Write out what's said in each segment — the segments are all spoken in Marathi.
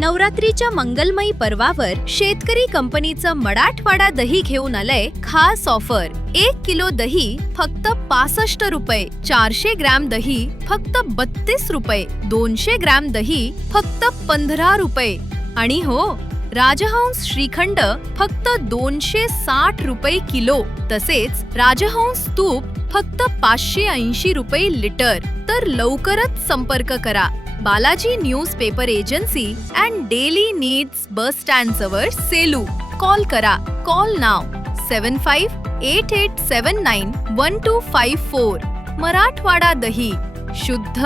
नवरात्रीच्या मंगलमयी पर्वावर शेतकरी कंपनीचं मराठवाडा दही घेऊन आलंय खास ऑफर. एक किलो दही फक्त पासष्ट रुपये चारशे ग्रॅम दही फक्त बत्तीस रुपये दोनशे ग्रॅम दही फक्त पंधरा रुपये. आणि हो राजहंस श्रीखंड फक्त दोनशे साठ रुपये किलो तसेच राजहंस तूप फक्त पाचशे ऐंशी रुपये लिटर. तर लवकरच संपर्क करा. Balaji newspaper agency and daily needs bus stand जवळ सेलू. कॉल करा. Call now. Seven five eight eight seven nine one two five four. Marathwada दही. शुद्ध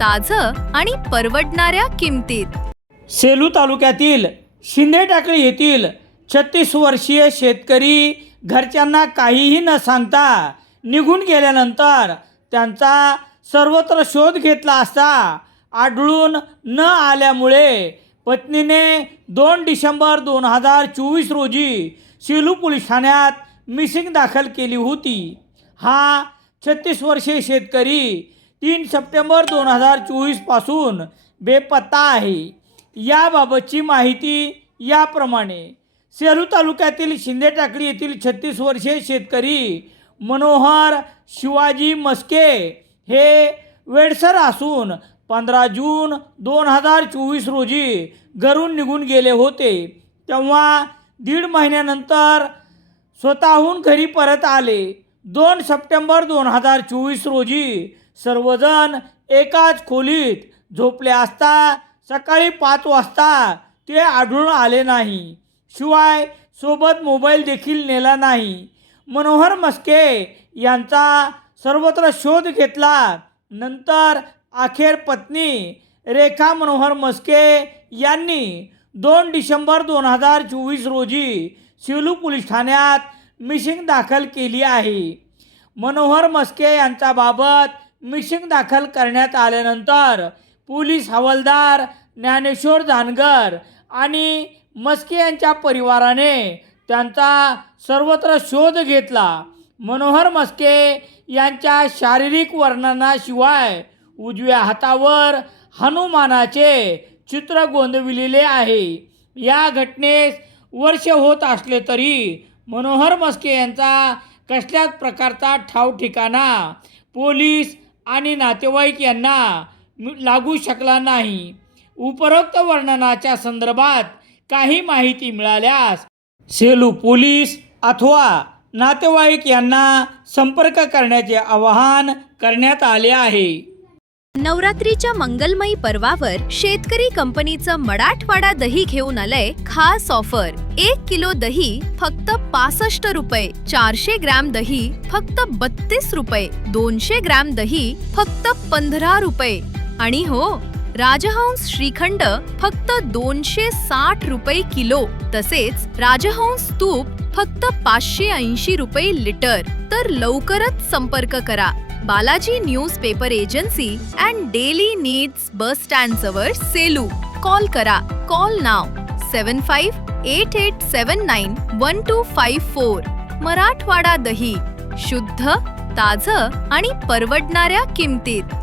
ताज आणि परवडणाऱ्या किमतीत. सेलू तालुक्यातील शिंदे टाकळी येथील छत्तीस वर्षीय शेतकरी घरच्यांना काहीही न सांगता निघून गेल्यानंतर त्यांचा सर्वत्र शोध घेतला असता आढळून न आल्यामुळे पत्नीने दोन डिसेंबर दोन हजार चोवीस रोजी सेलू पोलीस ठाण्यात मिसिंग दाखल केली होती. हा छत्तीस वर्षीय शेतकरी तीन सप्टेंबर दोन हजार चोवीसपासून बेपत्ता आहे. याबाबतची माहिती याप्रमाणे सेलू तालुक्यातील शिंदे टाकळी येथील छत्तीस वर्षीय शेतकरी मनोहर शिवाजी मस्के हे वेडसर असून पंधरा जून दोन हजार चोवीस रोजी घरून निघून गेले होते. तेव्हा दीड महिन्यानंतर स्वतःहून घरी परत आले. दोन सप्टेंबर दोन हजार चोवीस रोजी सर्वजण एकाच खोलीत झोपले असता सकाळी पाच वाजता ते आढळून आले नाही. शिवाय सोबत मोबाईल देखील नेला नाही. मनोहर मस्के यांचा सर्वत्र शोध घेतला. नंतर अखेर पत्नी रेखा मनोहर मस्के यांनी दोन डिसेंबर दोन हजार चोवीस रोजी सेलू पोलीस ठाण्यात मिशिंग दाखल केली आहे. मनोहर मस्के यांच्याबाबत मिशिंग दाखल करण्यात आल्यानंतर पोलीस हवालदार ज्ञानेश्वर जानगर आणि मस्के यांच्या परिवाराने त्यांचा सर्वत्र शोध घेतला. मनोहर मस्के यांच्या शारीरिक वर्णनाशिवाय उजव्या हातावर हनुमानाचे चित्र गोंदविलेले आहे. या घटनेस वर्ष होत असले तरी मनोहर मस्के यांचा कसल्याच प्रकारचा ठाव ठिकाणा पोलीस आणि नातेवाईक यांना लागू शकला नाही. उपरोक्त वर्णनाच्या संदर्भात काही माहिती मिळाल्यास सेलू पोलीस अथवा नातेवाईक यांना संपर्क करण्याचे आवाहन करण्यात आले आहे. नवरात्रीच्या मंगलमयी पर्वावर शेतकरी कंपनीचं मराठवाडा दही घेऊन आलंय खास ऑफर. एक किलो दही फक्त पासष्ट रुपये चारशे ग्रॅम दही फक्त बत्तीस रुपये दोनशे ग्रॅम दही फक्त पंधरा रुपये. आणि हो राजहंस श्रीखंड फक्त दोनशे साठ रुपये किलो तसेच राजहंस तूप फक्त पाचशे ऐंशी रुपये लिटर. तर लवकरच संपर्क करा. Balaji newspaper agency and daily needs bus stand जवळ सेलू. कॉल करा. Call now seven five eight eight seven nine one two five four. Marathwada दही. शुद्ध ताज आणि परवडणाऱ्या किमतीत.